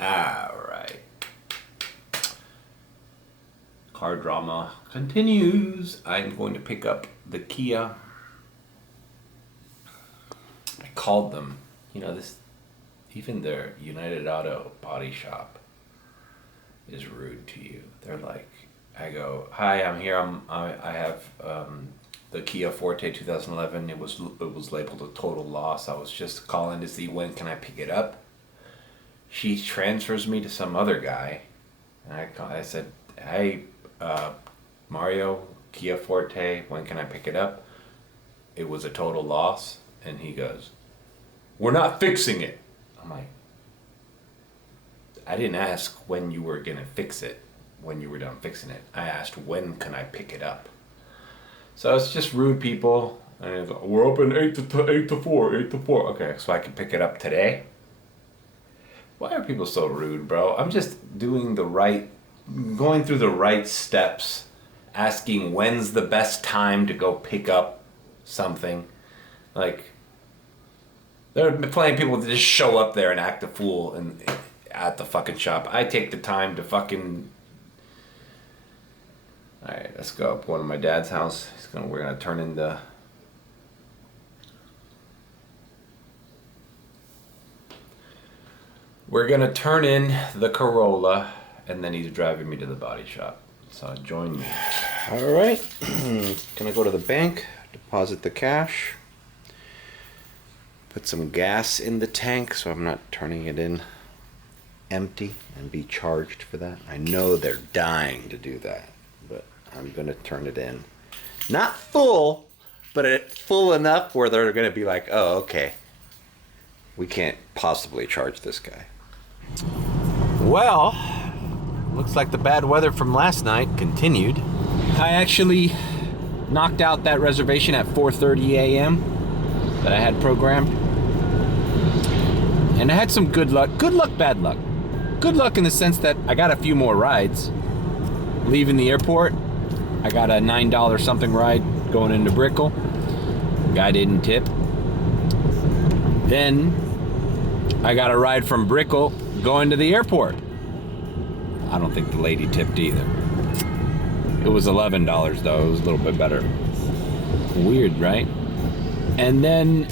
Alright. Car drama continues. I'm going to pick up the Kia. I called them. You know, even their United Auto body shop is rude to you. They're like, I go, hi, I'm here. I have the Kia Forte 2011. It was labeled a total loss. I was just calling to see when can I pick it up. She transfers me to some other guy, and I said, hey, Mario, Kia Forte, when can I pick it up? It was a total loss. And he goes, we're not fixing it. I'm like, I didn't ask when you were gonna fix it, when you were done fixing it. I asked, when can I pick it up? So it's just rude people. And go, we're open 8 to 4. Okay, so I can pick it up today? Why are people so rude, bro? I'm just going through the right steps, asking when's the best time to go pick up something. Like, there are plenty of people that just show up there and act a fool at the fucking shop. I take the time to fucking... Alright, let's go up one of my dad's house. We're gonna turn in the... We're gonna turn in the Corolla, and then he's driving me to the body shop. So join me. All right, gonna go to the bank, deposit the cash, put some gas in the tank so I'm not turning it in empty and be charged for that. I know they're dying to do that, but I'm gonna turn it in. Not full, but full enough where they're gonna be like, oh, okay, we can't possibly charge this guy. Well, looks like the bad weather from last night continued. I actually knocked out that reservation at 4:30 a.m. that I had programmed. And I had some good luck. Good luck, bad luck. Good luck in the sense that I got a few more rides. Leaving the airport, I got a $9 something ride going into Brickell. Guy didn't tip. Then I got a ride from Brickell going to the airport. I don't think the lady tipped either. It was $11 though. It was a little bit better. Weird, right? And then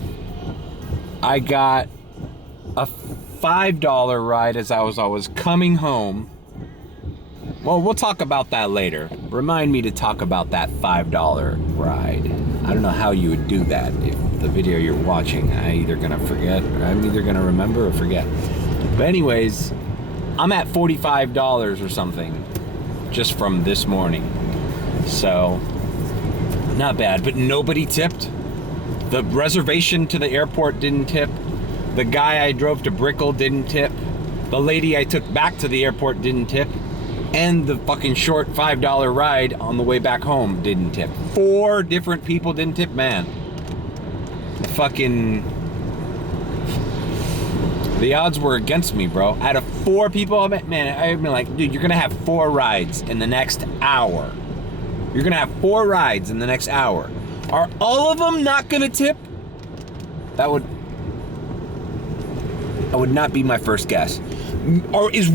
I got a $5 ride as I was coming home. Well, we'll talk about that later. Remind me to talk about that $5 ride. I don't know how you would do that. If the video you're watching, I'm either gonna forget, or I'm either gonna remember or forget. But anyways, I'm at $45 or something just from this morning. So, not bad, but nobody tipped. The reservation to the airport didn't tip. The guy I drove to Brickell didn't tip. The lady I took back to the airport didn't tip. And the fucking short $5 ride on the way back home didn't tip. 4 different people didn't tip, man. The odds were against me, bro. Out of 4 people, man, I've been like, dude, you're gonna have 4 rides in the next hour. You're gonna have 4 rides in the next hour. Are all of them not gonna tip? That would not be my first guess. Or is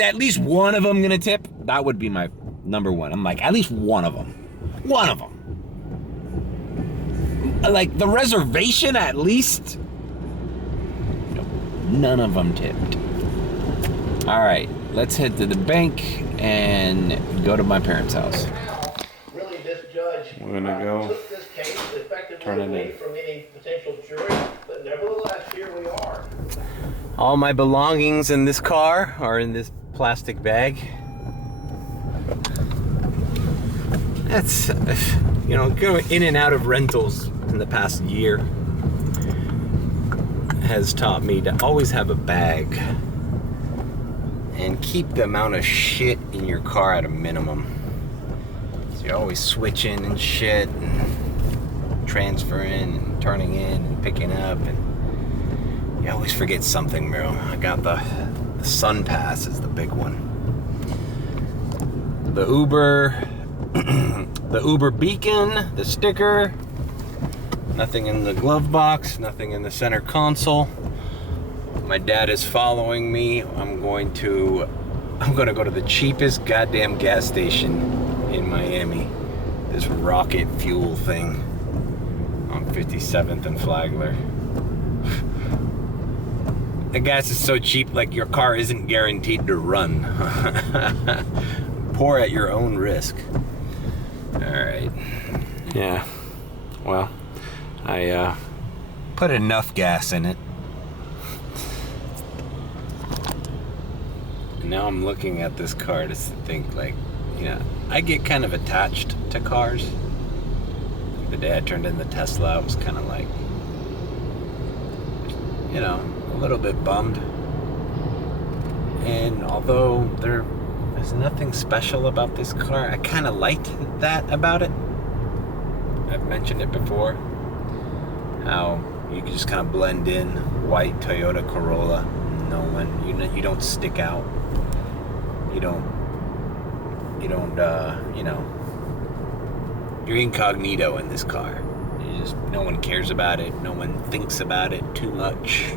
at least one of them gonna tip? That would be my number one. I'm like, at least one of them. One of them. Like, the reservation at least? Nope. None of them tipped. All right, let's head to the bank and go to my parents' house. Really, this judge We're gonna go took this case effectively turn it away in. from any potential jury, but nevertheless, here we are. All my belongings in this car are in this plastic bag. That's, going in and out of rentals in the past year has taught me to always have a bag and keep the amount of shit in your car at a minimum. So you're always switching and shit and transferring and turning in and picking up, and you always forget something, bro. I got the Sun Pass is the big one. The Uber, the Uber beacon, the sticker. Nothing in the glove box, nothing in the center console. My dad is following me. I'm going to go to the cheapest goddamn gas station in Miami. This rocket fuel thing on 57th and Flagler. The gas is so cheap, like your car isn't guaranteed to run. Pour at your own risk. All right. Yeah. Well, I put enough gas in it. And now I'm looking at this car to think, like, you know, I get kind of attached to cars. The day I turned in the Tesla, I was kind of like, you know, a little bit bummed. And although there's nothing special about this car, I kind of liked that about it. I've mentioned it before, how you can just kind of blend in. White Toyota Corolla, no one, you don't stick out. You don't, you know, you're incognito in this car. No one cares about it. No one thinks about it too much.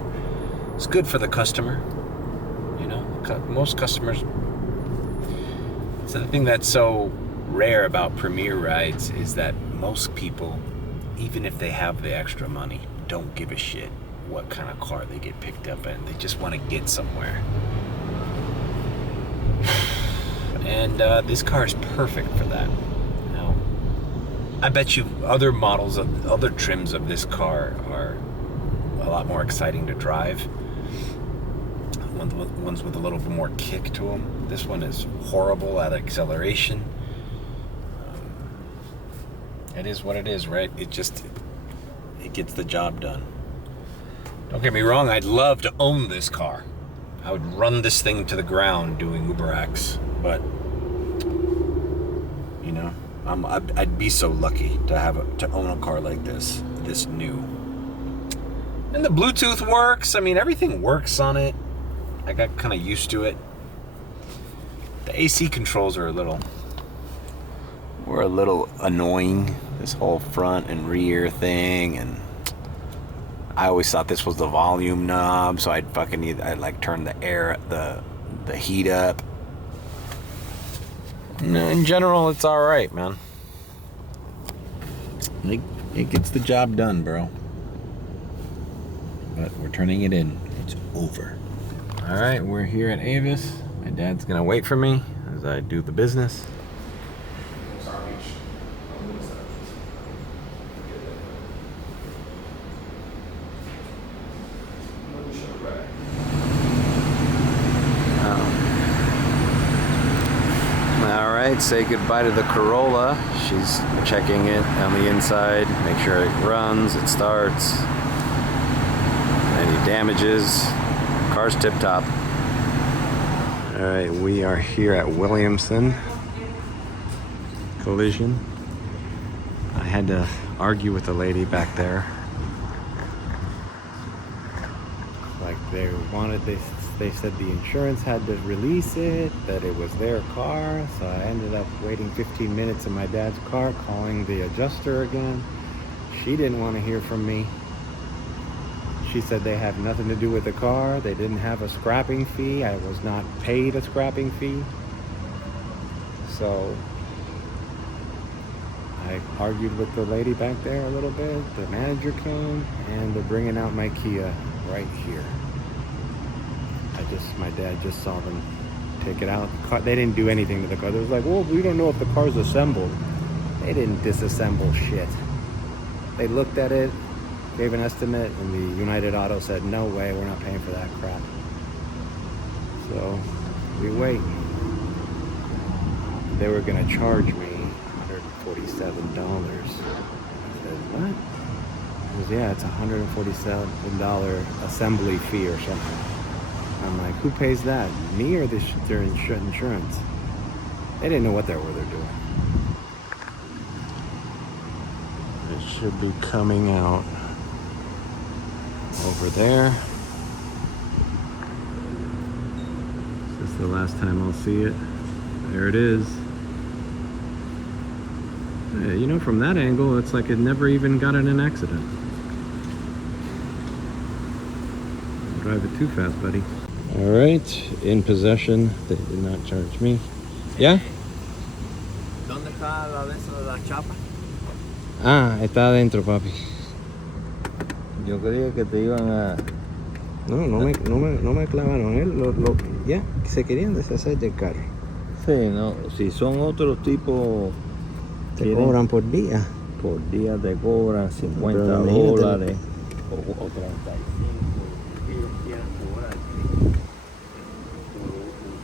It's good for the customer. You know, most customers. So the thing that's so rare about Premier rides is that most people, even if they have the extra money, don't give a shit what kind of car they get picked up in. They just want to get somewhere. And this car is perfect for that. Now, I bet you other models of other trims of this car are a lot more exciting to drive. Ones with a little bit more kick to them. This one is horrible at acceleration. It is what it is, right? It gets the job done. Don't get me wrong, I'd love to own this car. I would run this thing to the ground doing UberX, but you know, I'd be so lucky to own a car like this new. And the Bluetooth works. I mean, everything works on it. I got kind of used to it. The AC controls are a little annoying. This whole front and rear thing, and I always thought this was the volume knob, so I'd like turn the heat up. No, in general, it's all right, man. It gets the job done, bro. But we're turning it in. It's over. All right, we're here at Avis. My dad's gonna wait for me as I do the business. All right, say goodbye to the Corolla. She's checking it on the inside, make sure it runs, it starts. Any damages, car's tip top. All right, we are here at Williamson Collision. I had to argue with the lady back there. Like they said the insurance had to release it, that it was their car, so I ended up waiting 15 minutes in my dad's car, calling the adjuster again. She didn't want to hear from me. She said they had nothing to do with the car. They didn't have a scrapping fee. I was not paid a scrapping fee. So I argued with the lady back there a little bit. The manager came, and they're bringing out my Kia right here. My dad just saw them take it out. They didn't do anything to the car. They was like, well, we don't know if the car's assembled. They didn't disassemble shit. They looked at it, gave an estimate, and the United Auto said, no way, we're not paying for that crap. So we wait. They were gonna charge me $147. I said, what? He goes, yeah, it's $147 assembly fee or something. I'm like, who pays that? Me or their insurance? They didn't know what they were doing. It should be coming out over there. This is the last time I'll see it. There it is. Yeah, you know, from that angle, it's like it never even got in an accident. drive it too fast, buddy. All right, in possession. They did not charge me. Yeah? ¿Dónde está la de eso de la chapa? Ah, está adentro, papi. Yo creía que te iban a... No me clavaron. Ya, se querían deshacer del carro. Sí, no, si son otros tipos... Te cobran por día. Por día te cobran 50 Pero imagínate. dólares o 35. Ellos quieren cobrar por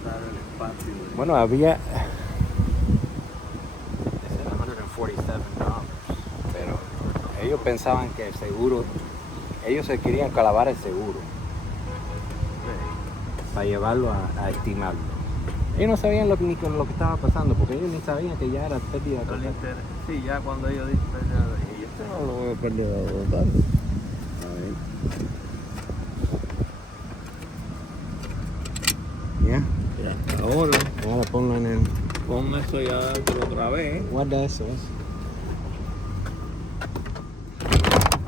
usar el espacio. Bueno, había... Ese era $147, pero ellos pensaban que el seguro, ellos se querían clavar el seguro para llevarlo a estimarlo. Ellos no sabían ni con lo que estaba pasando, porque ellos ni sabían que ya era pérdida total. Sí, ya cuando ellos dicen pérdida de... Y esto no lo veo pérdida total. Ya. Ahora, Ahora ponlo en el... pon eso ya adentro otra vez. Guarda eso.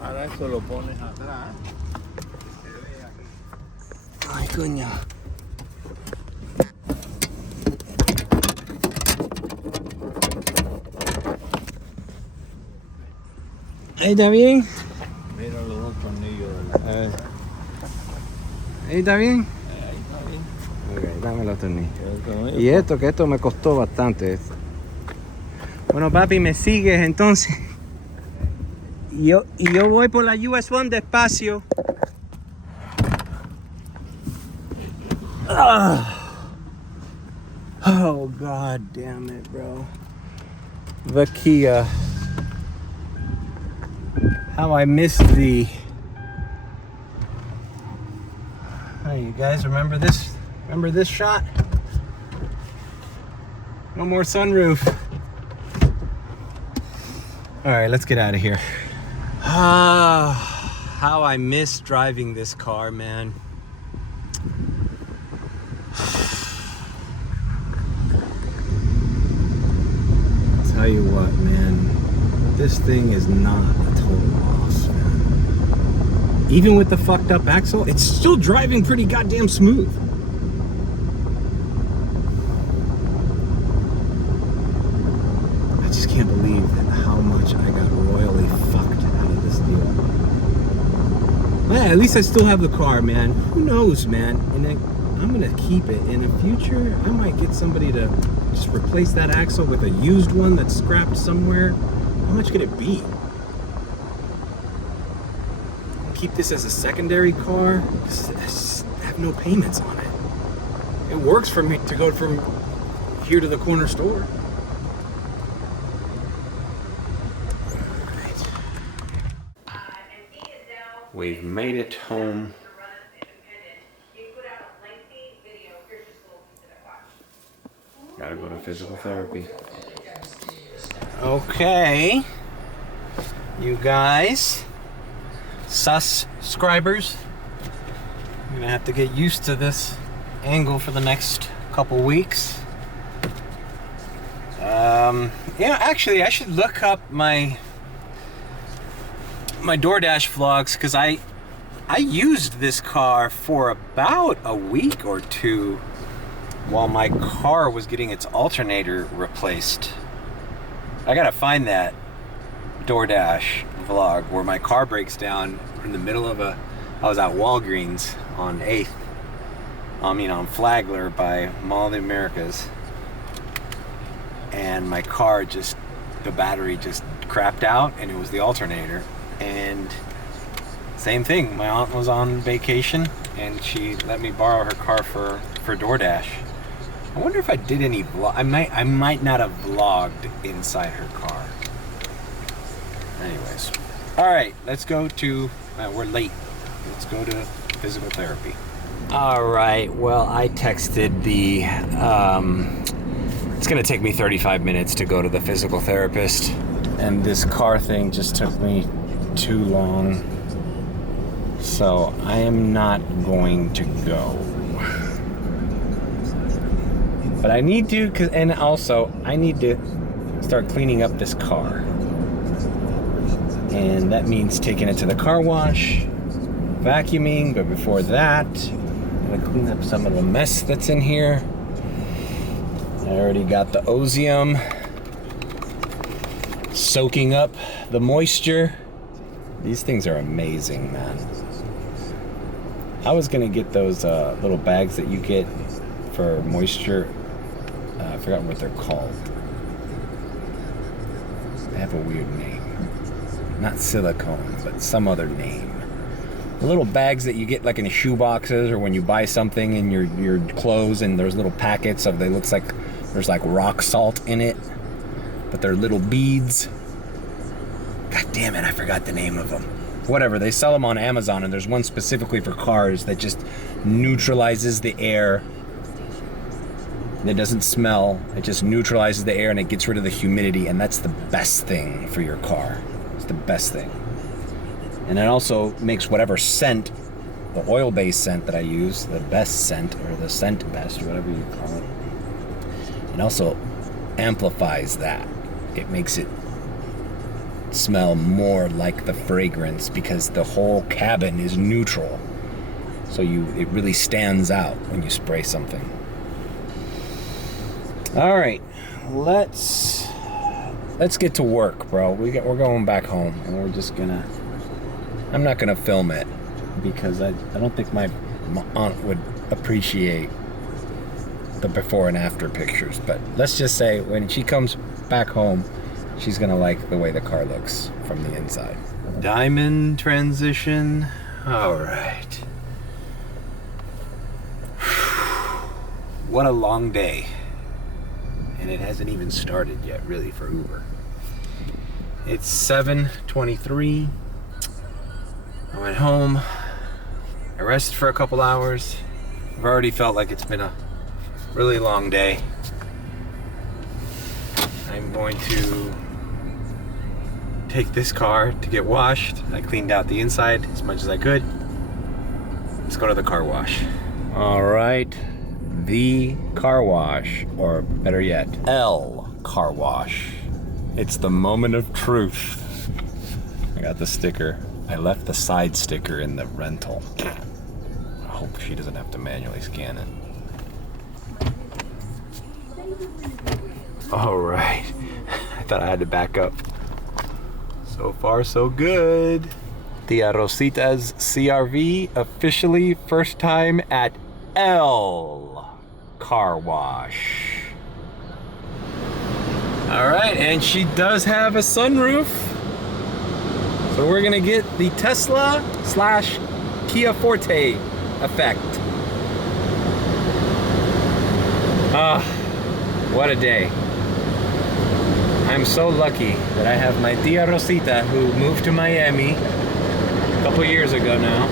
Ahora eso lo pones atrás. Ay, coño. Ahí está bien. Mira los dos tornillos de la... Ahí está bien. Ahí está bien. Ok, dame los tornillos. Eso, Y esto, que esto me costó bastante. Bueno, papi, me sigues entonces. Y yo voy por la US 1 despacio. Oh, God damn it, bro. The Kia. How I missed the... Hey, you guys remember this? Remember this shot? No more sunroof. All right, let's get out of here. How I miss driving this car, man. Tell you what, man, this thing is not a total loss, man. Even with the fucked up axle, it's still driving pretty goddamn smooth. I just can't believe how much I got royally fucked out of this deal. Yeah, at least I still have the car, man. Who knows, man? And I'm gonna keep it. In the future, I might get somebody to just replace that axle with a used one that's scrapped somewhere. How much could it be? Keep this as a secondary car. I have no payments on it. It works for me to go from here to the corner store. We've made it home. Gotta go to physical therapy. Okay. You guys, subscribers, I'm gonna have to get used to this angle for the next couple weeks. Yeah, actually, I should look up my DoorDash vlogs, because I used this car for about a week or two while my car was getting its alternator replaced. I gotta find that DoorDash vlog where my car breaks down in the middle of I was at Walgreens on 8th, on Flagler by Mall of the Americas, and my car the battery just crapped out, and it was the alternator. And same thing, my aunt was on vacation and she let me borrow her car for DoorDash. I wonder if I did any vlog. I might not have vlogged inside her car. Anyways, all right, let's go to, we're late. Let's go to physical therapy. All right, well, I texted it's gonna take me 35 minutes to go to the physical therapist, and this car thing just took me too long, so I am not going to go. But I need to, and also I need to start cleaning up this car, and that means taking it to the car wash, vacuuming, but before that, I'm gonna clean up some of the mess that's in here. I already got the Ozium soaking up the moisture. These things are amazing, man. I was gonna get those little bags that you get for moisture. I forgot what they're called. They have a weird name. Not silicone, but some other name. The little bags that you get like in shoe boxes, or when you buy something in your clothes, and there's little packets of, they looks like there's like rock salt in it, but they're little beads. God damn it, I forgot the name of them. Whatever, they sell them on Amazon, and there's one specifically for cars that just neutralizes the air. It doesn't smell, it just neutralizes the air and it gets rid of the humidity, and that's the best thing for your car. It's the best thing. And it also makes whatever scent, the oil-based scent that I use, the best scent, or the scent best, or whatever you call it. It also amplifies that. It makes it smell more like the fragrance because the whole cabin is neutral. So it really stands out when you spray something. All right, let's get to work, bro. We're going back home, and we're just gonna. I'm not gonna film it because I don't think my aunt would appreciate the before and after pictures. But let's just say when she comes back home, she's gonna like the way the car looks from the inside. Diamond transition. All right. What a long day. And it hasn't even started yet, really, for Uber. It's 7:23. I went home. I rested for a couple hours. I've already felt like it's been a really long day. I'm going to take this car to get washed. I cleaned out the inside as much as I could. Let's go to the car wash. All right. The car wash, or better yet, L car wash. It's the moment of truth. I got the sticker. I left the side sticker in the rental. I hope she doesn't have to manually scan it. All right. I thought I had to back up. So far, so good. Tia Rosita's CRV officially first time at L car wash. All right, and she does have a sunroof. So we're gonna get the Tesla / Kia Forte effect. What a day. I'm so lucky that I have my Tia Rosita, who moved to Miami a couple years ago now.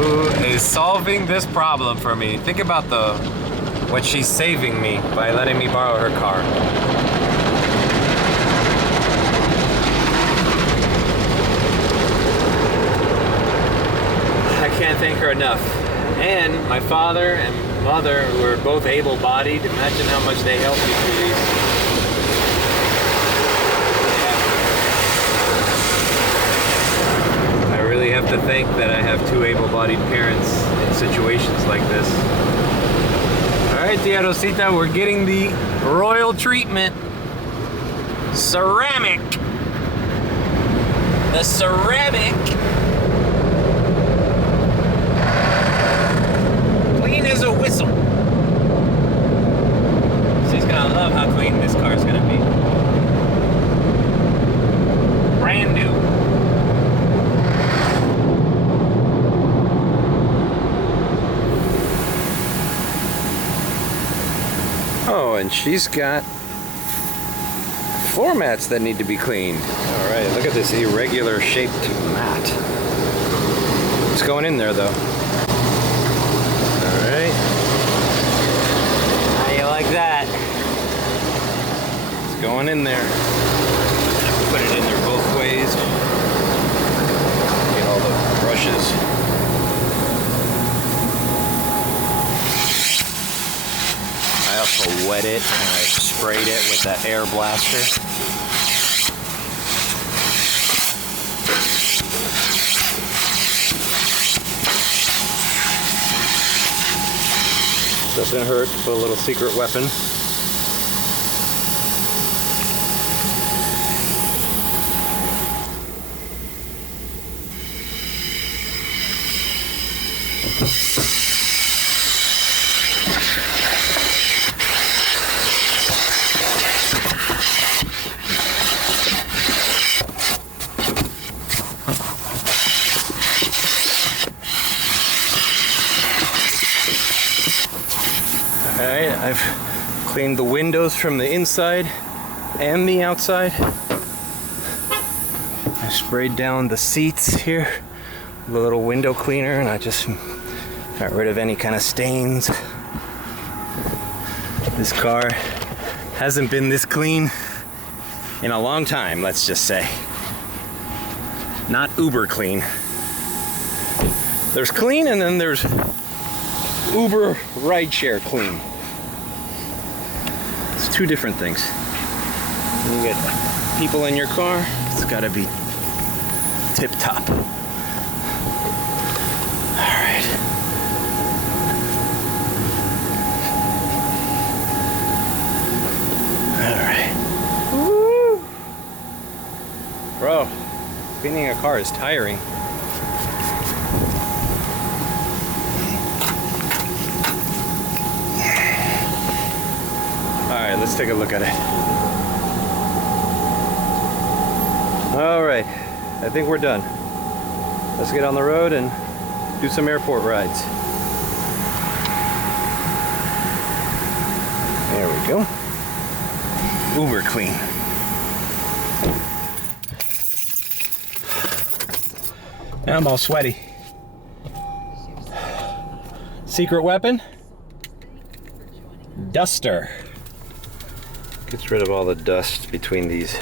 Who is solving this problem for me. Think about what she's saving me by letting me borrow her car. I can't thank her enough. And my father and mother were both able-bodied. Imagine how much they helped me through these. I really have to think that I have two able-bodied parents in situations like this. All right, Tia Rosita, we're getting the royal treatment. Ceramic. The ceramic. Clean as a whistle. She's gonna love how clean this car's gonna be. Brand new. Oh, and she's got floor mats that need to be cleaned. All right, look at this irregular shaped mat. It's going in there though. All right. How you like that? It's going in there. Put it in there both ways. Get all the brushes. I also wet it and I sprayed it with that air blaster. Doesn't hurt to put a little secret weapon. Alright, I've cleaned the windows from the inside and the outside. I sprayed down the seats here with a little window cleaner, and I just got rid of any kind of stains. This car hasn't been this clean in a long time, let's just say. Not uber clean. There's clean, and then there's Uber rideshare clean. It's two different things. When you get people in your car, it's gotta be tip top. Alright. Alright. Woo! Bro, cleaning a car is tiring. Alright, let's take a look at it. Alright, I think we're done. Let's get on the road and do some airport rides. There we go. Uber clean. Now I'm all sweaty. Secret weapon? Duster. Gets rid of all the dust between these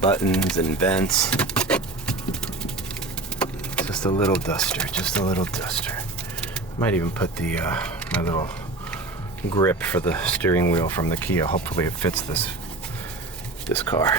buttons and vents. Just a little duster, just a little duster. Might even put the my little grip for the steering wheel from the Kia. Hopefully it fits this car.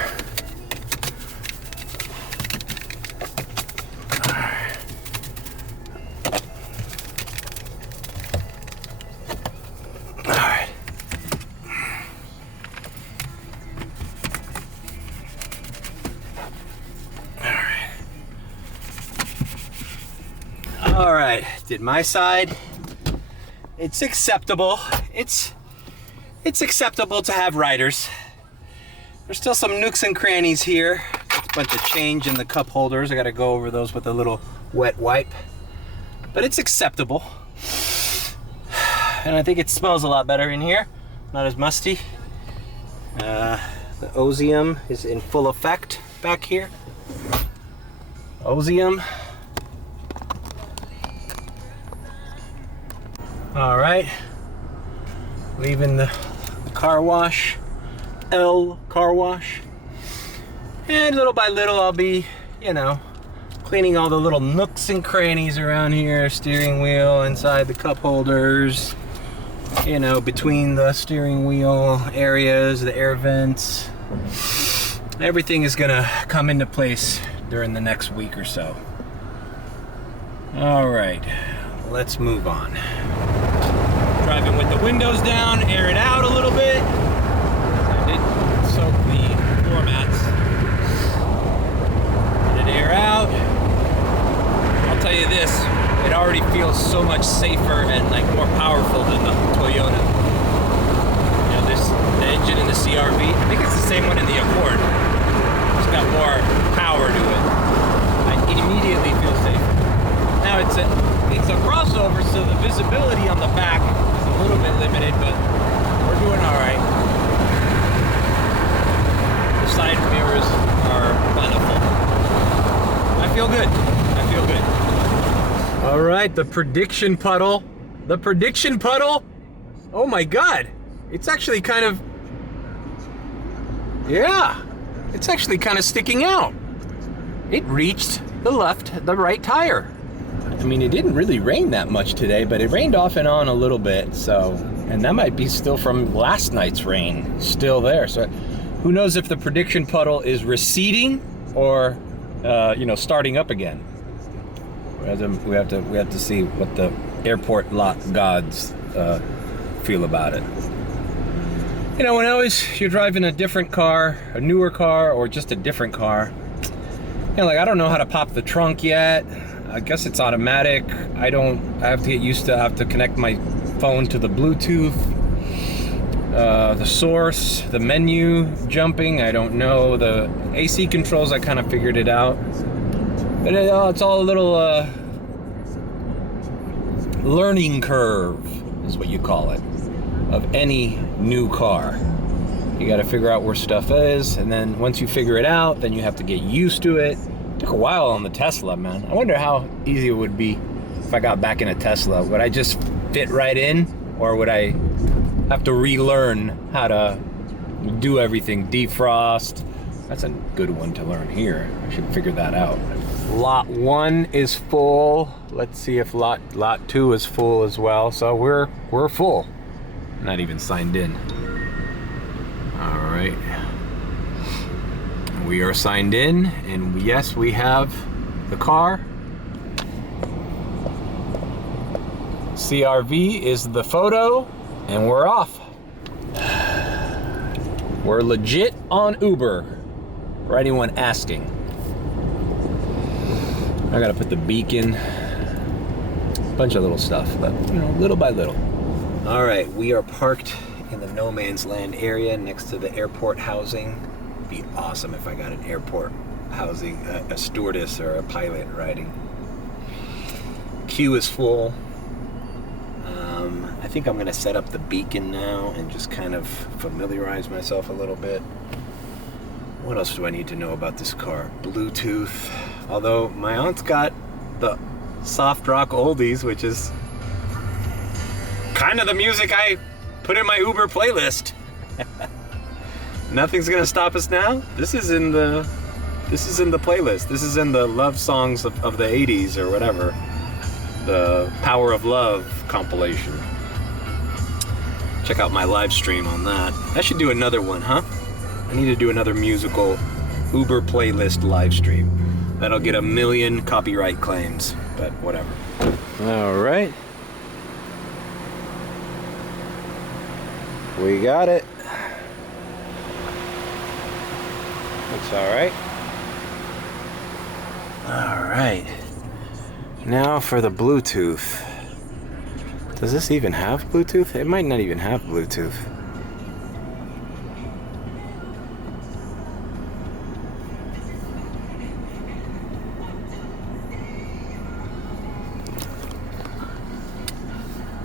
All right, did my side. It's acceptable. It's acceptable to have riders. There's still some nooks and crannies here. There's a bunch of change in the cup holders. I gotta go over those with a little wet wipe. But it's acceptable. And I think it smells a lot better in here. Not as musty. The Ozium is in full effect back here. Ozium. All right, leaving the car wash, L car wash. And little by little, I'll be, cleaning all the little nooks and crannies around here, steering wheel, inside the cup holders, between the steering wheel areas, the air vents. Everything is gonna come into place during the next week or so. All right, let's move on. Driving with the windows down, air it out a little bit. I did soak the floor mats. Let it air out. I'll tell you this, it already feels so much safer and more powerful than the Toyota. The engine in the CR-V, I think it's the same one in the Accord. It's got more power to it. I immediately feel safer. Now it's a crossover, so the visibility on the back is a little bit limited, but we're doing all right. The side mirrors are plentiful. I feel good. I feel good. All right, the prediction puddle. The prediction puddle. Oh my God. It's actually kind of, it's actually kind of sticking out. It reached the right tire. I mean, it didn't really rain that much today, but it rained off and on a little bit, so, and that might be still from last night's rain, still there. So who knows if the prediction puddle is receding or, starting up again. We have to see what the airport lot gods feel about it. You know, when you're driving a different car, a newer car, or just a different car, you know, like I don't know how to pop the trunk yet. I guess it's automatic. I have to get used to, I have to connect my phone to the Bluetooth, the source, the menu jumping. I don't know. The AC controls, I kind of figured it out. But it's all a little learning curve, is what you call it, of any new car. You got to figure out where stuff is, and then once you figure it out, then you have to get used to it. It took a while on the Tesla, man. I wonder how easy it would be if I got back in a Tesla. Would I just fit right in, or would I have to relearn how to do everything? Defrost. That's a good one to learn here. I should figure that out. Lot 1 is full. Let's see if lot 2 is full as well. So we're full. Not even signed in. All right. We are signed in, and yes, we have the car. CRV is the photo, and we're off. We're legit on Uber, for anyone asking. I gotta put the beacon, bunch of little stuff, but you know, little by little. All right, we are parked in the no man's land area next to the airport housing. It'd be awesome if I got an airport housing, a stewardess or a pilot riding. Queue is full. I think I'm gonna set up the beacon now and just kind of familiarize myself a little bit. What else do I need to know about this car? Bluetooth. Although my aunt's got the soft rock oldies, which is kind of the music I put in my Uber playlist. Nothing's gonna stop us now. This is in the playlist. This is in the love songs of the 80s or whatever. The Power of Love compilation. Check out my live stream on that. I should do another one, huh? I need to do another musical Uber playlist live stream. That'll get 1 million copyright claims, but whatever. All right. We got it. Looks all right. All right. Now for the Bluetooth. Does this even have Bluetooth? It might not even have Bluetooth.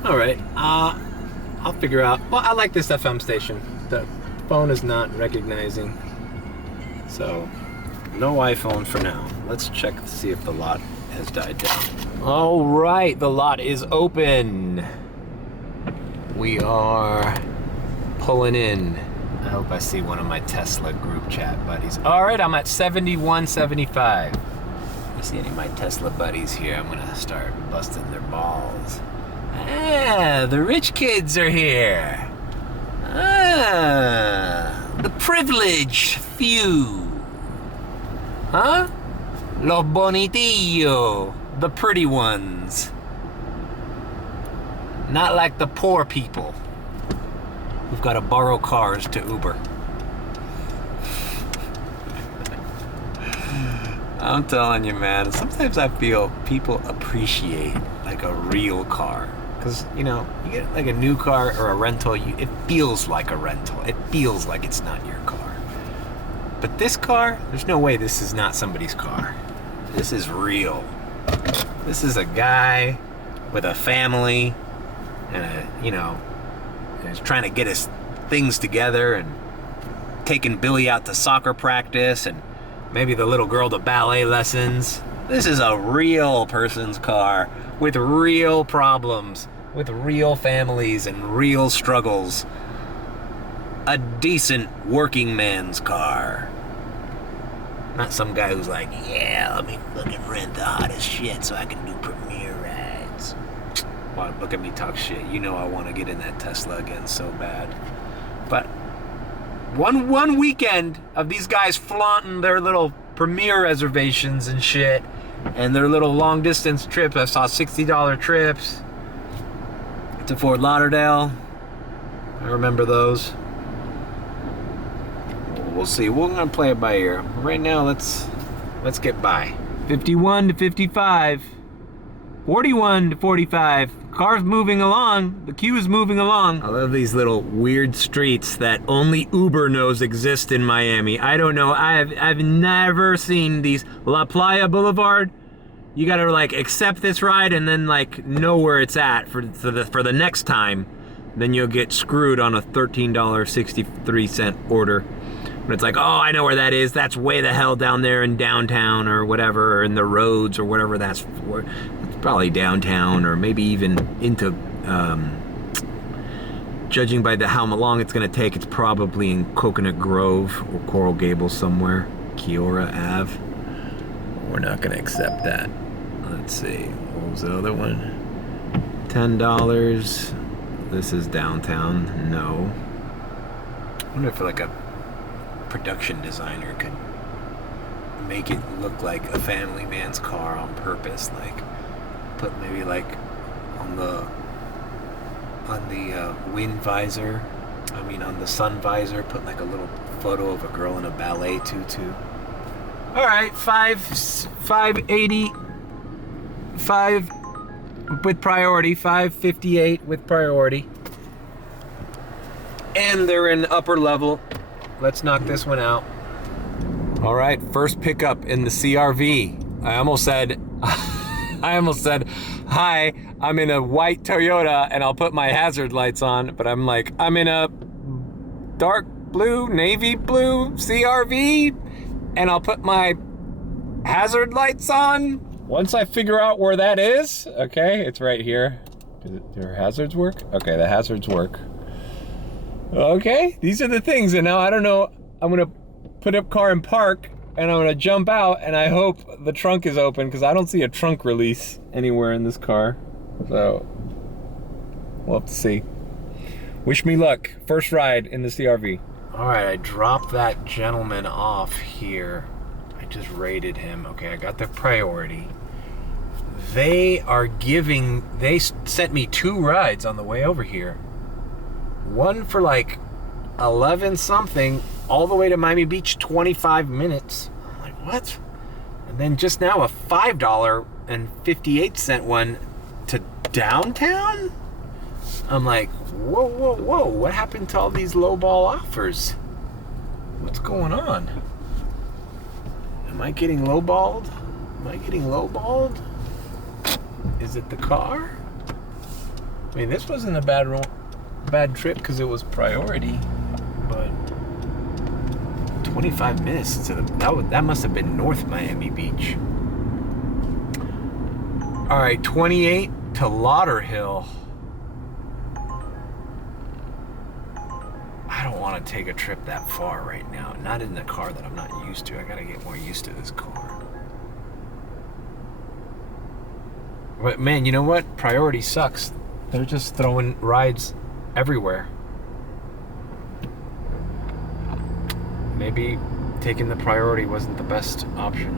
All right, I'll figure out. Well, I like this FM station. The phone is not recognizing, so no iPhone for now. Let's check to see if the lot has died down. All right, the lot is open. We are pulling in. I hope I see one of my Tesla group chat buddies. All right, I'm at 7175. If I see any of my Tesla buddies here, I'm gonna start busting their balls. Ah, the rich kids are here. Ah, the privileged few. Huh? Los bonitillo, the pretty ones. Not like the poor people who've got to borrow cars to Uber. I'm telling you, man, sometimes I feel people appreciate like a real car. Because, you know, you get like a new car or a rental, it feels like a rental. It feels like it's not your car. But this car, there's no way this is not somebody's car. This is real. This is a guy with a family and he's trying to get his things together and taking Billy out to soccer practice and maybe the little girl to ballet lessons. This is a real person's car with real problems, with real families and real struggles. A decent working man's car. Not some guy who's like, yeah, let me fucking rent the hottest shit so I can do premiere rides. Well, look at me talk shit. You know I want to get in that Tesla again so bad. But one weekend of these guys flaunting their little premiere reservations and shit, and their little long distance trips. I saw $60 trips to Fort Lauderdale. I remember those. We'll see. We're gonna play it by ear. Right now, let's get by. 51 to 55. 41 to 45. Car's moving along. The queue is moving along. I love these little weird streets that only Uber knows exist in Miami. I don't know. I've never seen these. La Playa Boulevard. You gotta like accept this ride and then like know where it's at for the next time. Then you'll get screwed on a $13.63 order. But it's like, oh, I know where that is. That's way the hell down there in downtown or whatever, or in the roads or whatever that's for. It's probably downtown or maybe even into, judging by how long it's gonna take, it's probably in Coconut Grove or Coral Gables somewhere, Kiora Ave. We're not gonna accept that. Let's see, what was the other one? $10. This is downtown, no. I wonder if like a production designer could make it look like a family man's car on purpose, like put maybe like on the wind visor, on the sun visor, put like a little photo of a girl in a ballet tutu. All right, 580, 5 with priority, 558 with priority, and they're in upper level. Let's knock this one out. All right, first pickup in the CRV. I almost said, hi, I'm in a white Toyota and I'll put my hazard lights on, but I'm like, I'm in a dark blue, navy blue CRV and I'll put my hazard lights on. Once I figure out where that is, okay, it's right here. Do your hazards work? Okay, the hazards work. Okay, these are the things, and now I don't know, I'm gonna put up car and park, and I'm gonna jump out, and I hope the trunk is open, because I don't see a trunk release anywhere in this car, so we'll have to see. Wish me luck, first ride in the CRV. All right, I dropped that gentleman off here. I just rated him. Okay, I got the priority. They sent me 2 rides on the way over here. One for like 11 something, all the way to Miami Beach, 25 minutes. I'm like, what? And then just now a $5.58 one to downtown? I'm like, whoa, whoa, whoa, what happened to all these lowball offers? What's going on? Am I getting lowballed? Lowballed? Is it the car? I mean, this wasn't a bad trip because it was priority, but 25 minutes to that must have been North Miami Beach. All right, 28 to Lauderhill. I don't want to take a trip that far right now. Not in the car that I'm not used to. I gotta get more used to this car. But man, you know what? Priority sucks. They're just throwing rides everywhere. Maybe taking the priority wasn't the best option.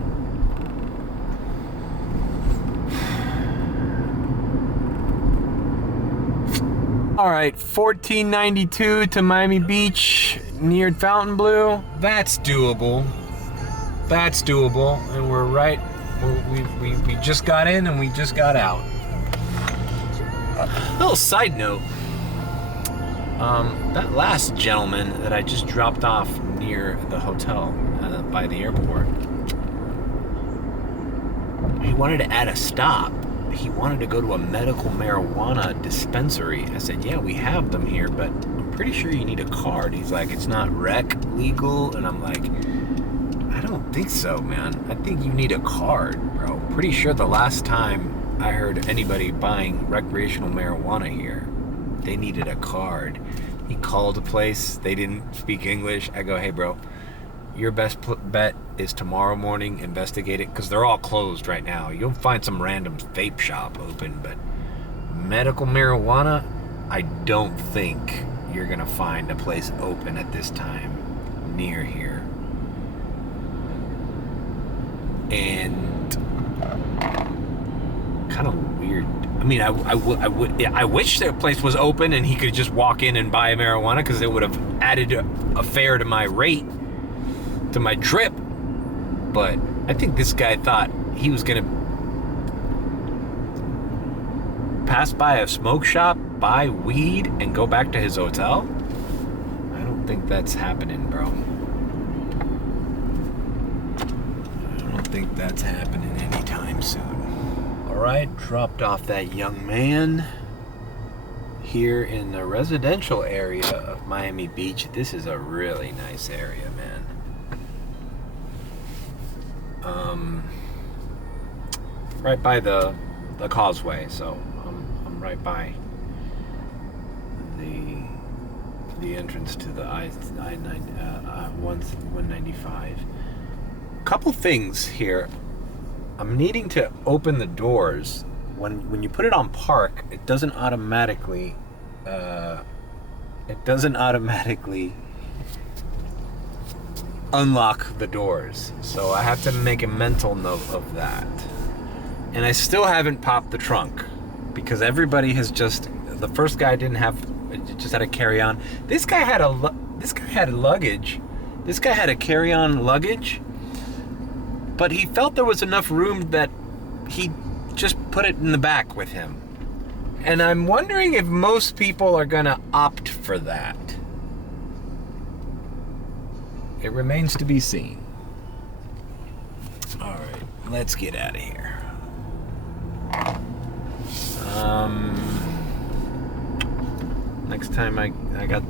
All right, $14.92 to Miami Beach near Fontainebleau. That's doable. And we're right. We just got in and we just got out. Little side note. That last gentleman that I just dropped off near the hotel by the airport, he wanted to add a stop. He wanted to go to a medical marijuana dispensary. I said, yeah, we have them here, but I'm pretty sure you need a card. He's like, it's not rec legal. And I'm like, I don't think so, man. I think you need a card, bro. Pretty sure the last time I heard anybody buying recreational marijuana here, they needed a card. He called a place, they didn't speak English. I go, hey bro, your best bet is tomorrow morning, investigate it, because they're all closed right now. You'll find some random vape shop open, but medical marijuana, I don't think you're gonna find a place open at this time near here. And kind of weird I mean, I wish the place was open and he could just walk in and buy marijuana, because it would have added a fare to my rate, to my trip. But I think this guy thought he was gonna pass by a smoke shop, buy weed, and go back to his hotel. I don't think that's happening, bro. I don't think that's happening anytime soon. Alright, dropped off that young man here in the residential area of Miami Beach. This is a really nice area, man. Right by the causeway, so I'm right by the entrance to the I-195. Couple things here. I'm needing to open the doors. When you put it on park, it doesn't automatically unlock the doors. So I have to make a mental note of that. And I still haven't popped the trunk, because everybody has the first guy didn't have, just had a carry-on. This guy had luggage. This guy had a carry-on luggage. But he felt there was enough room that he just put it in the back with him. And I'm wondering if most people are gonna opt for that. It remains to be seen. All right, let's get out of here. Next time I got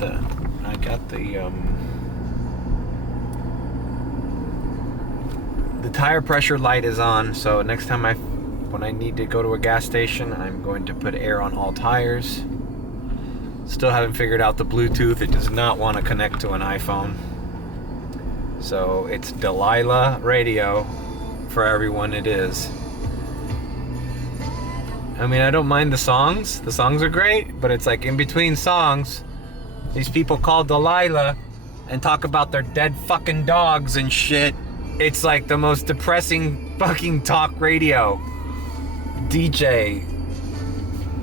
the tire pressure light is on, so next time when I need to go to a gas station, I'm going to put air on all tires. Still haven't figured out the Bluetooth. It does not want to connect to an iPhone. So it's Delilah radio for everyone it is. I mean, I don't mind the songs. The songs are great, but it's like in between songs, these people call Delilah and talk about their dead fucking dogs and shit. It's like the most depressing fucking talk radio DJ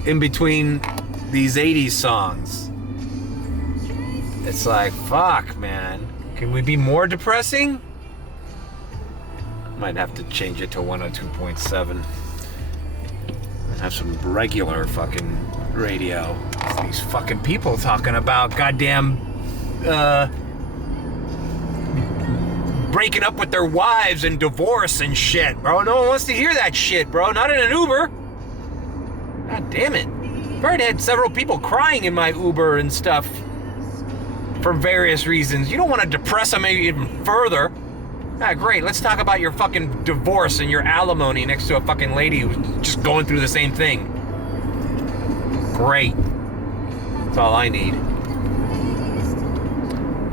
in between these 80s songs. It's like, fuck, man. Can we be more depressing? Might have to change it to 102.7. Have some regular fucking radio. These fucking people talking about goddamn breaking up with their wives and divorce and shit, bro. No one wants to hear that shit, bro. Not in an Uber. God damn it. I've already had several people crying in my Uber and stuff for various reasons. You don't want to depress them even further. Ah, great. Let's talk about your fucking divorce and your alimony next to a fucking lady who's just going through the same thing. Great. That's all I need.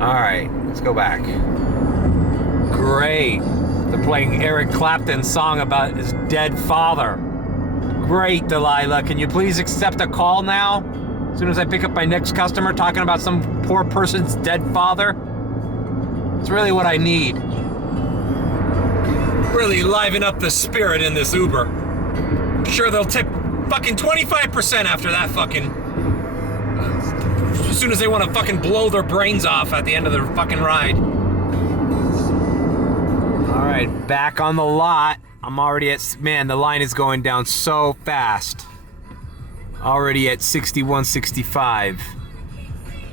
Alright, let's go back. Great. They're playing Eric Clapton's song about his dead father. Great, Delilah. Can you please accept a call now? As soon as I pick up my next customer talking about some poor person's dead father? It's really what I need. Really liven up the spirit in this Uber. I'm sure they'll tip fucking 25% after that fucking... as soon as they want to fucking blow their brains off at the end of their fucking ride. Alright, back on the lot. I'm already at... man, the line is going down so fast. Already at 61.65.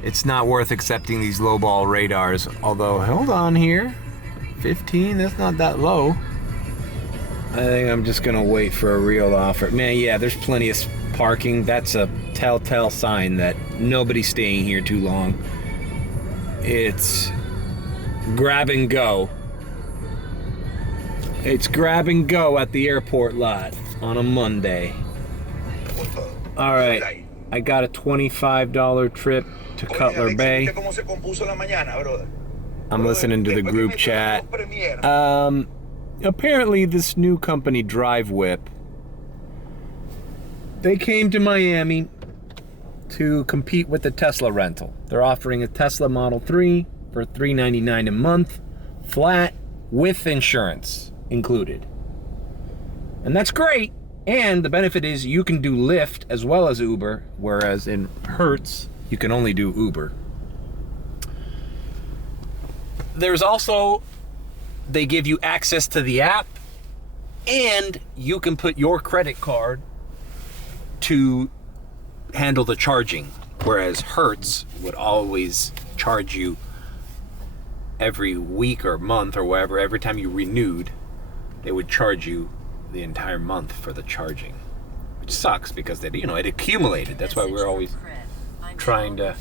It's not worth accepting these lowball radars. Although, hold on here. 15, that's not that low. I think I'm just gonna wait for a real offer. Man, yeah, there's plenty of parking. That's a telltale sign that nobody's staying here too long. It's grab and go. It's grab and go at the airport lot on a Monday. Alright, I got a $25 trip to Cutler Bay. I'm listening to the group chat. Apparently this new company, Drive Whip, they came to Miami to compete with the Tesla rental. They're offering a Tesla Model 3 for $399 a month, flat, with insurance included. And that's great. And the benefit is you can do Lyft as well as Uber, whereas in Hertz, you can only do Uber. There's also, they give you access to the app, and you can put your credit card to handle the charging, whereas Hertz would always charge you every week or month or whatever. Every time you renewed, they would charge you the entire month for the charging, which sucks because they, you know, it accumulated. That's why we're always trying to.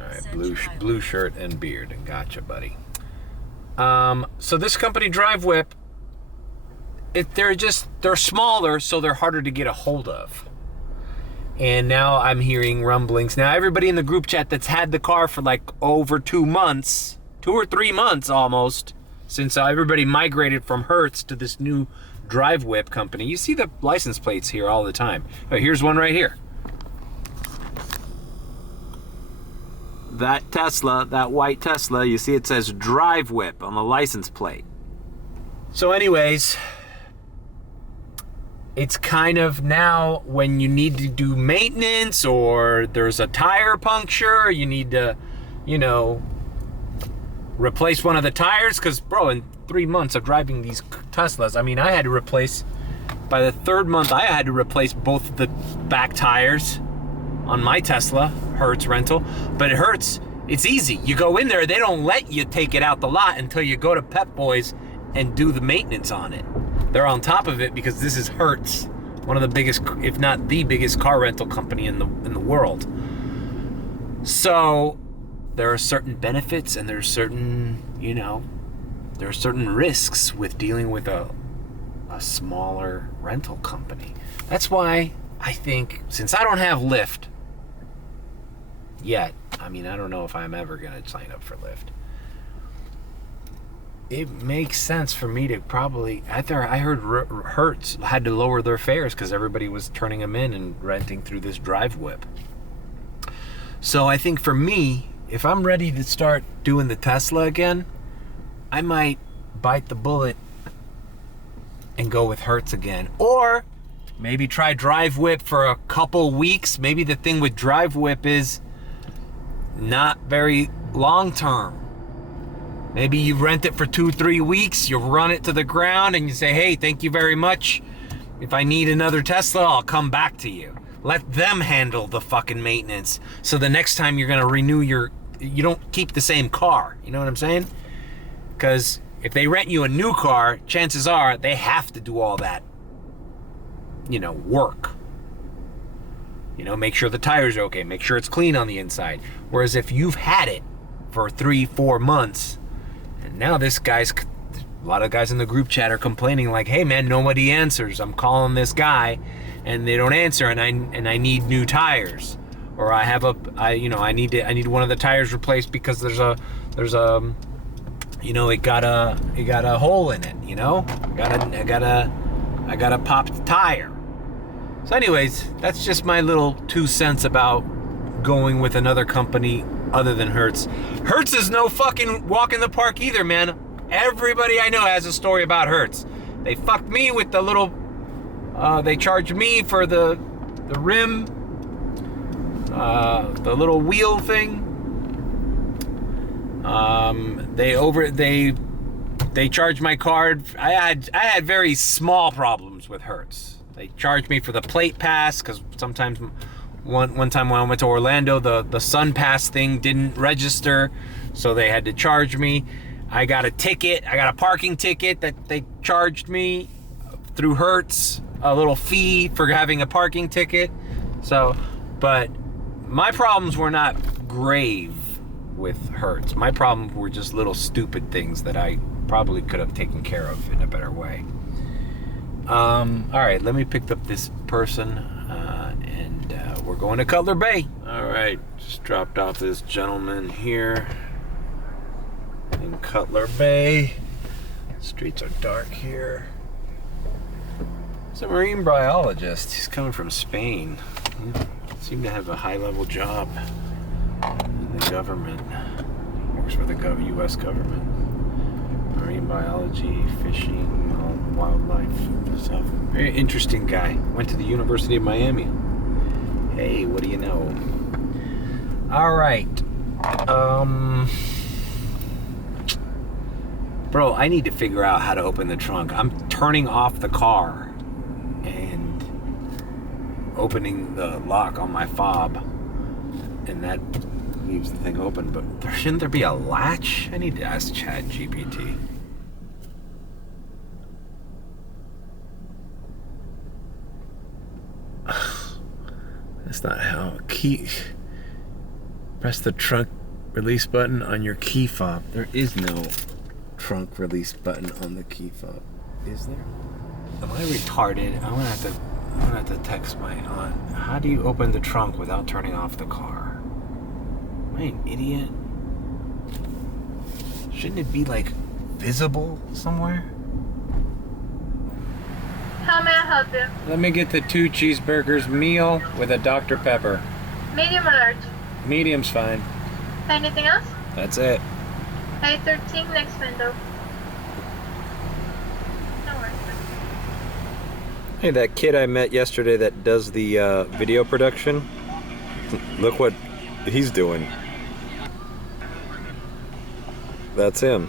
All right, blue shirt and beard. Gotcha, buddy. So this company Drive Whip, they're smaller, so they're harder to get a hold of. And now I'm hearing rumblings. Now everybody in the group chat that's had the car for like over 2 months, 2 or 3 months almost, since everybody migrated from Hertz to this new Drive Whip company. You see the license plates here all the time. Oh, here's one right here. That Tesla, that white Tesla, you see it says Drive Whip on the license plate. So anyways, it's kind of now when you need to do maintenance or there's a tire puncture, you need to, you know, replace one of the tires. Because, bro, in 3 months of driving these Teslas, I mean, I had to replace, by the 3rd month, I had to replace both of the back tires on my Tesla, Hertz rental. But it Hertz, it's easy. You go in there, they don't let you take it out the lot until you go to Pep Boys and do the maintenance on it. They're on top of it because this is Hertz, one of the biggest, if not the biggest car rental company in the world. So there are certain benefits and there's certain, you know, there are certain risks with dealing with a smaller rental company. That's why I think, since I don't have Lyft yet, I mean, I don't know if I'm ever going to sign up for Lyft. It makes sense for me to probably, I heard Hertz had to lower their fares because everybody was turning them in and renting through this Drive Whip. So I think for me, if I'm ready to start doing the Tesla again, I might bite the bullet and go with Hertz again. Or maybe try Drive Whip for a couple weeks. Maybe the thing with Drive Whip is not very long term. Maybe you rent it for 2-3 weeks, you run it to the ground and you say, hey, thank you very much. If I need another Tesla, I'll come back to you. Let them handle the fucking maintenance. So the next time you're gonna renew you don't keep the same car. You know what I'm saying? Because if they rent you a new car, chances are they have to do all that, you know, work. You know, make sure the tires are okay, make sure it's clean on the inside. Whereas if you've had it for 3-4 months, and now a lot of guys in the group chat are complaining like, hey man, nobody answers. I'm calling this guy and they don't answer, and I need new tires. Or I need one of the tires replaced because there's a you know, it got a hole in it, you know? I got a popped tire. So anyways, that's just my little 2 cents about going with another company other than Hertz. Hertz is no fucking walk in the park either, man. Everybody I know has a story about Hertz. They fucked me with the little, they charged me for the rim, the little wheel thing. They charged my card. I had very small problems with Hertz. They charged me for the plate pass because sometimes one time when I went to Orlando, the Sun Pass thing didn't register, so they had to charge me. I got a ticket. I got a parking ticket that they charged me through Hertz, a little fee for having a parking ticket. So, but my problems were not grave with Hertz. My problems were just little stupid things that I probably could have taken care of in a better way. All right, let me pick up this person, and we're going to Cutler Bay. All right, just dropped off this gentleman here in Cutler Bay. Streets are dark here. He's a marine biologist. He's coming from Spain. He seemed to have a high-level job in the government. Works for the U.S. government. Marine biology, fishing, wildlife. life. So, very interesting guy. Went to the University of Miami. Hey, what do you know? All right. Bro, I need to figure out how to open the trunk. I'm turning off the car and opening the lock on my fob, and that leaves the thing open. But shouldn't there be a latch? I need to ask ChatGPT. That's not how. Press the trunk release button on your key fob. There is no trunk release button on the key fob. Is there? Am I retarded? I'm gonna have to text my aunt. How do you open the trunk without turning off the car? Am I an idiot? Shouldn't it be like visible somewhere? How may I help you? Let me get the 2 cheeseburgers meal with a Dr. Pepper. Medium or large? Medium's fine. Anything else? That's it. A13, next window. No worries. Hey, that kid I met yesterday that does the video production, look what he's doing. That's him.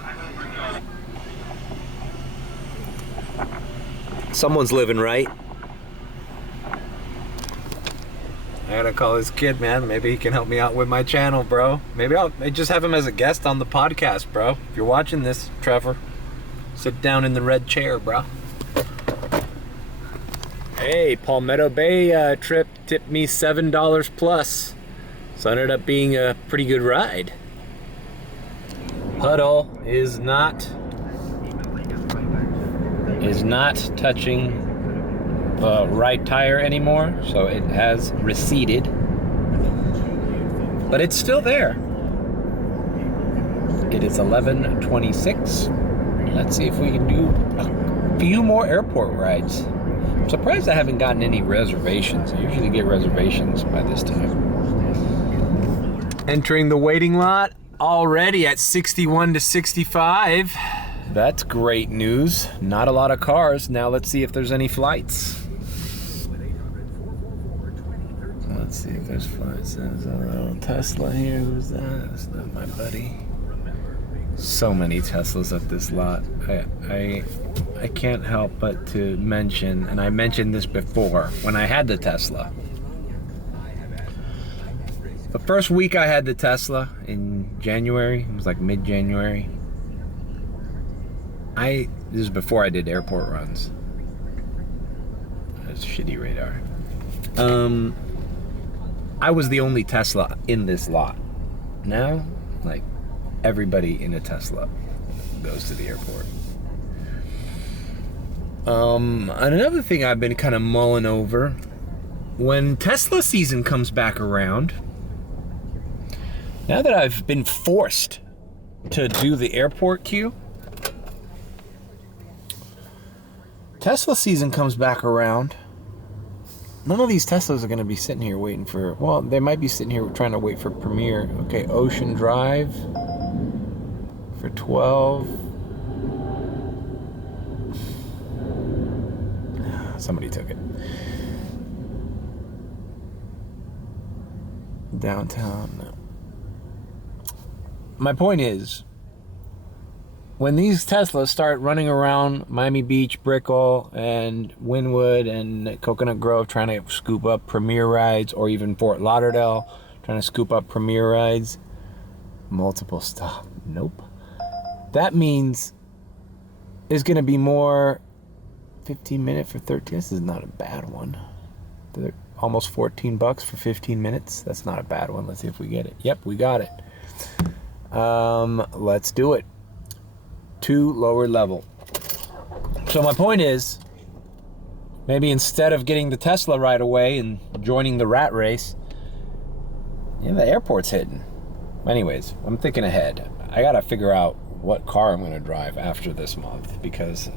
Someone's living right. I gotta call this kid, man. Maybe he can help me out with my channel, bro. Maybe I'll just have him as a guest on the podcast, bro. If you're watching this, Trevor, sit down in the red chair, bro. Hey, Palmetto Bay trip tipped me $7 plus. So it ended up being a pretty good ride. Puddle is not touching the right tire anymore, so it has receded, but it's still there. It is 11:26. Let's see if we can do a few more airport rides. I'm surprised I haven't gotten any reservations. I usually get reservations by this time. Entering the waiting lot already at 61 to 65. That's great news. Not a lot of cars. Now let's see if there's any flights. Let's see if there's flights. There's a little Tesla here. Who's that? That's not my buddy. So many Teslas at this lot. I can't help but to mention, and I mentioned this before, when I had the Tesla. The first week I had the Tesla in January, it was like mid-January. This is before I did airport runs. That's shitty radar. I was the only Tesla in this lot. Now, like, everybody in a Tesla goes to the airport. Another thing I've been kind of mulling over, when Tesla season comes back around, now that I've been forced to do the airport queue, Tesla season comes back around. None of these Teslas are going to be sitting here waiting for, well, they might be sitting here trying to wait for Premiere. Okay, Ocean Drive for 12. Somebody took it. Downtown, no. My point is, when these Teslas start running around Miami Beach, Brickell, and Wynwood, and Coconut Grove trying to scoop up Premier rides, or even Fort Lauderdale trying to scoop up Premier rides, multiple stop, nope. That means there's going to be more 15 minute for 13. This is not a bad one. They're almost $14 for 15 minutes. That's not a bad one. Let's see if we get it. Yep, we got it. Let's do it. 2 lower level. So my point is, maybe instead of getting the Tesla right away and joining the rat race, the airport's hidden. Anyways, I'm thinking ahead. I gotta figure out what car I'm gonna drive after this month, because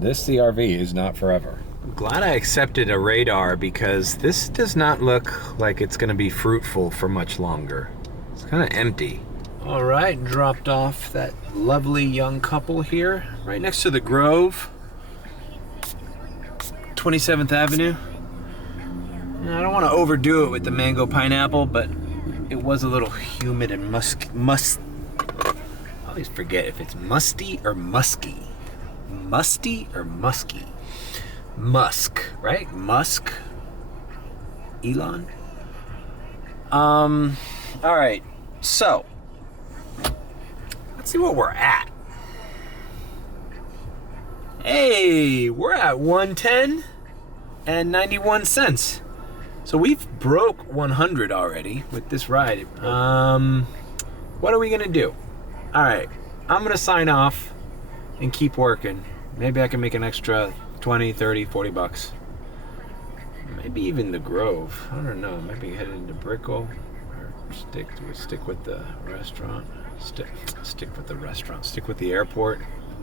this CRV is not forever. I'm glad I accepted a radar, because this does not look like it's gonna be fruitful for much longer. It's kind of empty. All right, dropped off that lovely young couple here, right next to the Grove. 27th Avenue. I don't want to overdo it with the mango pineapple, but it was a little humid and I always forget if it's musty or musky. Musty or musky? Musk, right? Musk. Elon. All right. So, let's see what we're at. Hey, we're at 110 and 91 cents. So we've broke 100 already with this ride. What are we gonna do? All right, I'm gonna sign off and keep working. Maybe I can make an extra 20, 30, 40 bucks. Maybe even the Grove. I don't know. Maybe head into Brickell or stick with the restaurant. Stick with the restaurant. Stick with the airport.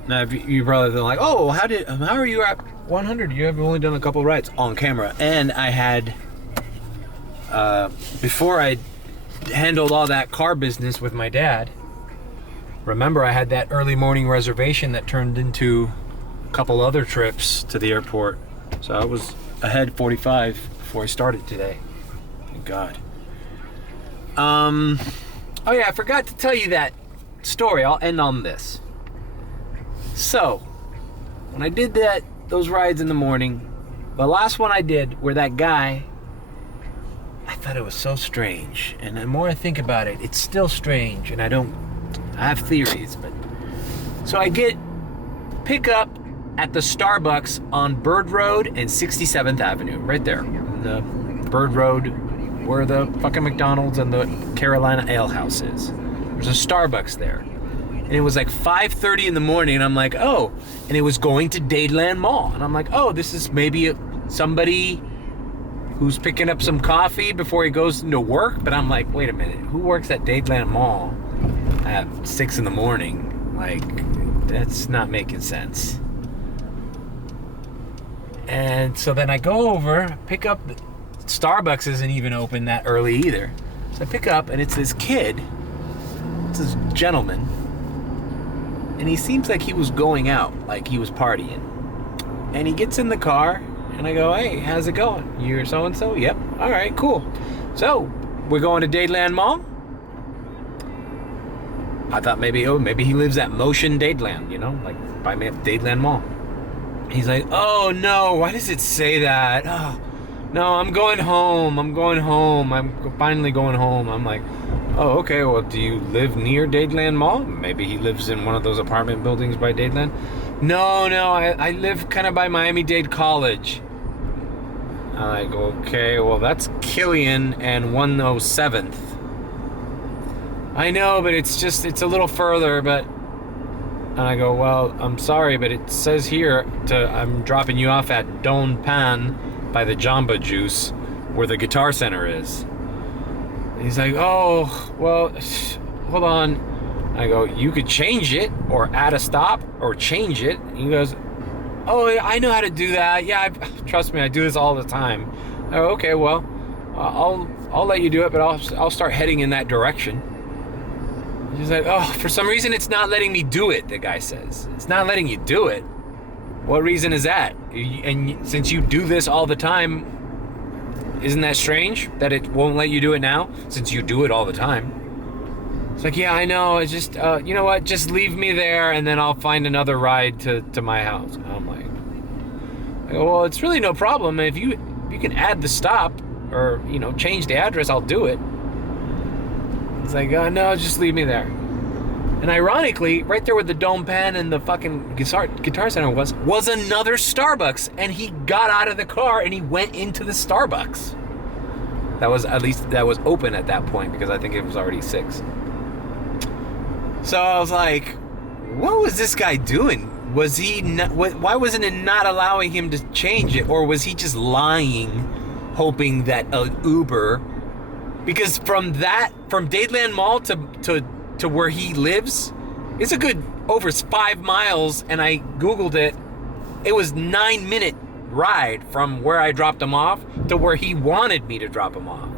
Now, if you probably been like, oh, how are you at 100? You have only done a couple rides on camera. And I had, before I handled all that car business with my dad, remember I had that early morning reservation that turned into a couple other trips to the airport. So I was ahead 45 before I started today. Thank God. Oh yeah, I forgot to tell you that story. I'll end on this. So, when I did those rides in the morning, the last one I did where that guy, I thought it was so strange. And the more I think about it, it's still strange. And I have theories, but so I pick up at the Starbucks on Bird Road and 67th Avenue, right there. The Bird Road, where the fucking McDonald's and the Carolina Ale House is. There's a Starbucks there. And it was like 5:30 in the morning, and I'm like, oh, and it was going to Dadeland Mall. And I'm like, oh, this is maybe somebody who's picking up some coffee before he goes into work. But I'm like, wait a minute, who works at Dadeland Mall at 6 in the morning? Like, that's not making sense. And so then I go over, pick up, Starbucks isn't even open that early either. So I pick up, and it's this kid, it's this gentleman, and he seems like he was going out, like he was partying. And he gets in the car, and I go, hey, how's it going? You're so-and-so? Yep. All right, cool. So, we're going to Dadeland Mall? I thought maybe he lives at Motion Dadeland, like by me at Dadeland Mall. He's like, oh no, why does it say that? Oh, no, I'm going home. I'm finally going home. I'm like, oh, okay, well, do you live near Dadeland Mall? Maybe he lives in one of those apartment buildings by Dadeland. No, I live kind of by Miami-Dade College. I go, okay, well, that's Killian and 107th. I know, but it's a little further, but... And I go, well, I'm sorry, but it says here I'm dropping you off at Don Pan by the Jamba Juice, where the Guitar Center is. And he's like, oh, well, hold on. I go, you could change it, or add a stop, or change it. And he goes, oh, I know how to do that. Yeah, trust me, I do this all the time. I go, okay, well, I'll let you do it, but I'll start heading in that direction. He's like, oh, for some reason it's not letting me do it, the guy says. It's not letting you do it. What reason is that? And since you do this all the time, isn't that strange that it won't let you do it now, since you do it all the time? It's like, yeah, I know. It's just, you know what? Just leave me there, and then I'll find another ride to my house. And I'm like, I go, well, it's really no problem. If you can add the stop or, change the address, I'll do it. It's like, no, just leave me there. And ironically, right there with the Dome Pan and the fucking Guitar Center was another Starbucks. And he got out of the car and he went into the Starbucks. That was open at that point, because I think it was already 6. So I was like, what was this guy doing? Was he not, why wasn't it not allowing him to change it? Or was he just lying, hoping that an Uber... Because from Dadeland Mall to where he lives, it's a good over 5 miles, and I Googled it. It was 9-minute ride from where I dropped him off to where he wanted me to drop him off.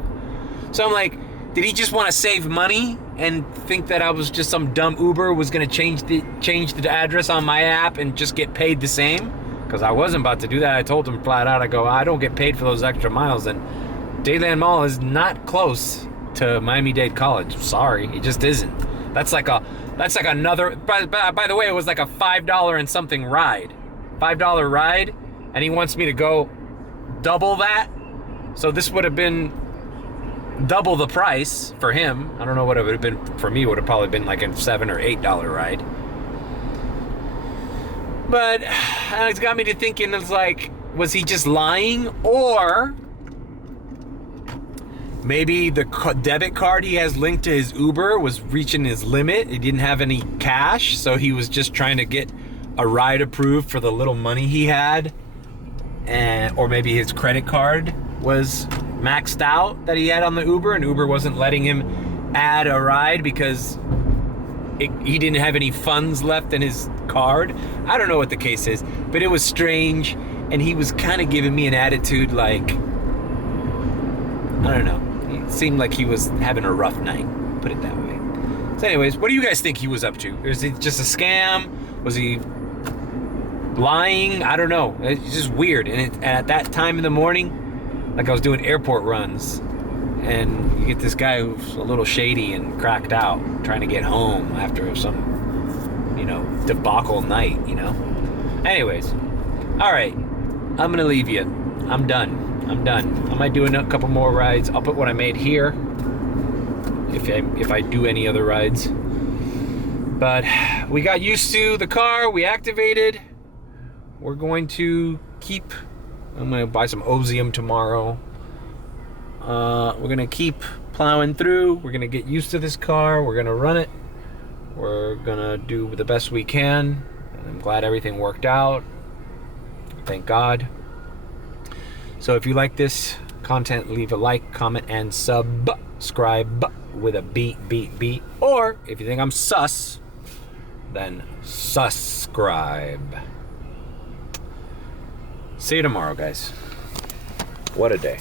So I'm like, did he just want to save money and think that I was just some dumb Uber was going to change the address on my app and just get paid the same? because I wasn't about to do that. I told him flat out, I go, I don't get paid for those extra miles, and Dayland Mall is not close to Miami-Dade College. Sorry, it just isn't. That's like another, by the way, it was like a $5 and something ride. $5 ride, and he wants me to go double that. So this would have been double the price for him. I don't know what it would have been for me. It would have probably been like a $7 or $8 ride. But it's got me to thinking, it's like, was he just lying? Or maybe the debit card he has linked to his Uber was reaching his limit. He didn't have any cash, so he was just trying to get a ride approved for the little money he had. Or maybe his credit card was maxed out that he had on the Uber, and Uber wasn't letting him add a ride because he didn't have any funds left in his card. I don't know what the case is, but it was strange, and he was kind of giving me an attitude like, I don't know. It seemed like he was having a rough night, put it that way. So anyways, what do you guys think he was up to? Is it just a scam? Was he lying? I don't know. It's just weird. And at that time in the morning, like I was doing airport runs, and you get this guy who's a little shady and cracked out, trying to get home after some, debacle night, Anyways, all right, I'm gonna leave you. I'm done. I might do a couple more rides. I'll put what I made here if I do any other rides. But we got used to the car. We activated. We're going to I'm going to buy some Ozium tomorrow. We're going to keep plowing through. We're going to get used to this car. We're going to run it. We're going to do the best we can. And I'm glad everything worked out. Thank God. So if you like this content, leave a like, comment, and subscribe with a beat. Or if you think I'm sus, then subscribe. See you tomorrow, guys. What a day.